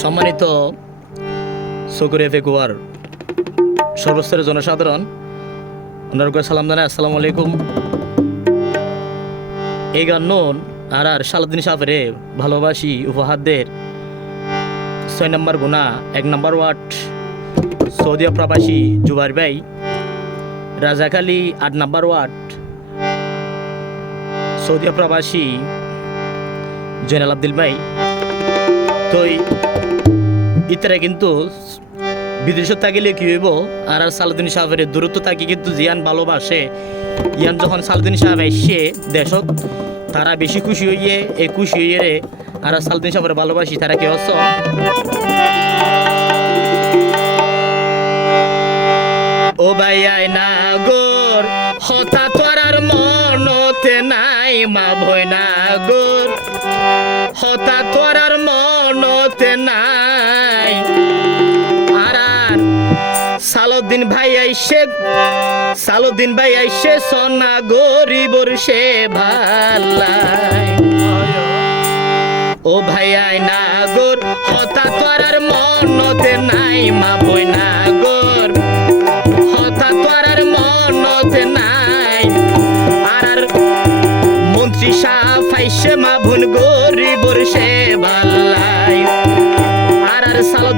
সম্মানিত সকুরে ফেকুয়ার সর্বস্তরের জনসাধারণ ওনারকে সালাম জানাই, আসসালামু আলাইকুম। এই গান নুন, আর আর সালাদিন সাফরে ভালোবাসি উপহারদের ছয় নম্বর গুণা, এক নম্বর ওয়ার্ড, সৌদি প্রবাসী জুবার ভাই রাজাখালী আট নম্বর ওয়ার্ড, সৌদি প্রবাসী জয়নাল আব্দুল ভাই। তো ইতারা কিন্তু বিদেশত থাকিলে কি হইব? আর আর সালুদ্দিন সাহেবের দূরত্ব থাকি কিন্তু জিয়ান ভালোবাসে। ইয়ান যখন সালুদ্দিন সাহেব এসে দেশত, তারা বেশি খুশি হইয়ে, এই খুশি হইয়ে রে আর আর সালুদ্দিন সাহেবের ভালোবাসি, তারা কি হচ্ছ ও ভাইয়াই না গোর হতা তোরার মনতে নাই মা ভয় না গোর হতা তোরার মনতে নাই। আর আর ভাই আইসে সালুদ্দিন ভাই আইসে সোনা গরিবর সে ভালাই ও ভাই আই না গোর হতা তোরার মনতে নাই মা বই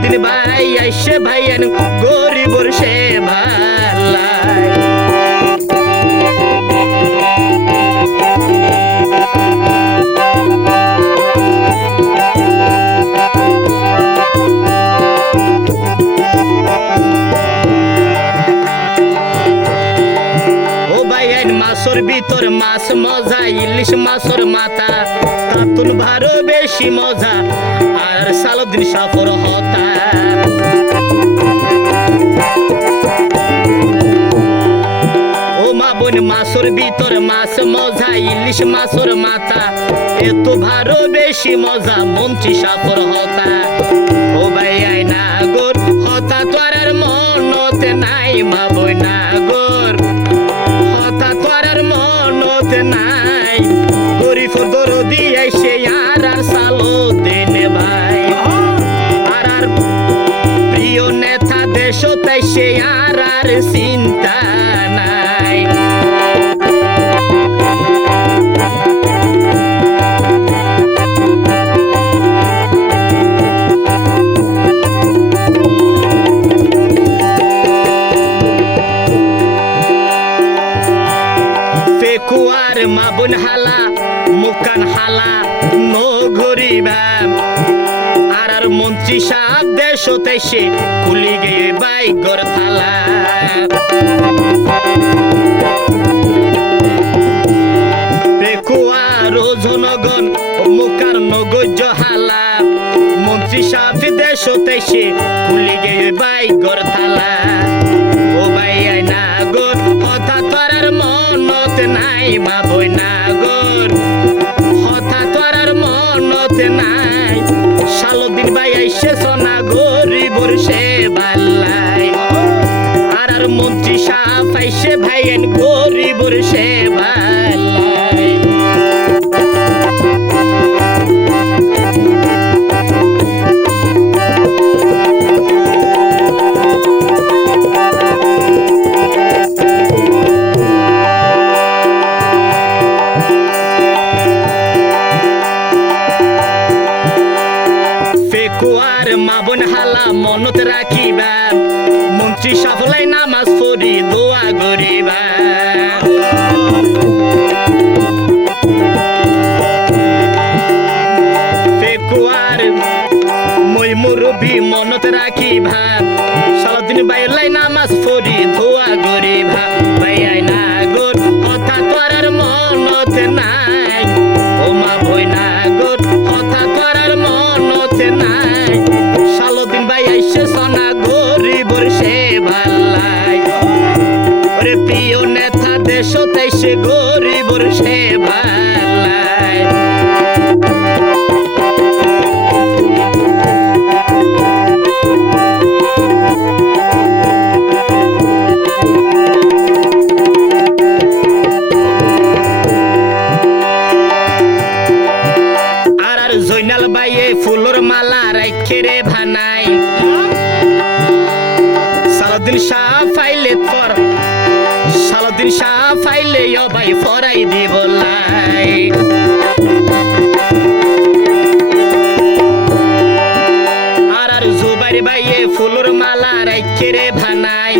সালুদ্দিন ভাই, আইসে ভাইয়ান গরিবর সে মাছর ভিতর মাছ মজা, ইলিশ মাছর মাথা, তাতুন ভারো বেশি মজা। আর সালুদ্দিন সাফর হতা ও মা ভিতর মাছ মজা, ইলিশ মাছর মাথা। এত ভারো বেশি মজা মন্ত্রী সাফর হতা ও ভাই আই না গোর, হতা তোর মনতে নাই মা বই না গোর। হতা তোর মনতে নাই। গরিব নেতা দেশ তাইসে আর আর চিন্তা নাই। ফেকুয়ার মাবুন হালা, মুকান হালা নো ঘরিবা আর আর মন্ত্রী সাহেব দেশ সে কুলি গে বাই গর থালা ফেকুয়ার জনগণ মুকার নগজ হালা মন্ত্রী সাহেব দেশ সে কুলি গে বাই গর থালা। ও ভাই আই না গোর হঠাৎ তোরার মনত নাই মা বই না সালুদ্দিন ভাই আইসে সোনা গরিবর সে বাল্লাই। আর আর মন্ত্রী সাহ আইসে ভাইয়েন গরিবর সে বাল্লাই। মনত রাখিবা। মন্ত্রী সফলে নামাজ পড়ি দোয়া করিবা। মই মুরবি মনত রাখিবা। দেশো তেইশে গরিবর সেবা জৈনাল বাইয়ে ফুলর মালা রাখে রে ভানাই। সালাদিন শাহ ফাইলে পর সালাদিন শাহ ফাইলে অবাই ফরাই দিব লাই। আর আর জুবাইর বাইয়ে ফুলুর মালা রাখে রে ভানাই।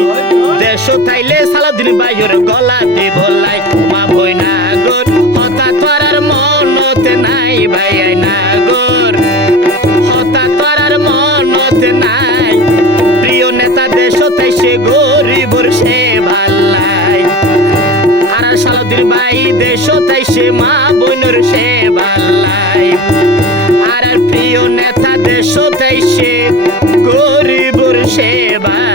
দেশ থাইলে সালাদিন বাইয়ের গলা দিব লাই। মা বই না গোর হতা তোরার মনতে নাই ভাই সে বাল্লাই আর প্রিয় নেতা দেশ দেশে গরিবর সে ভাল্লাই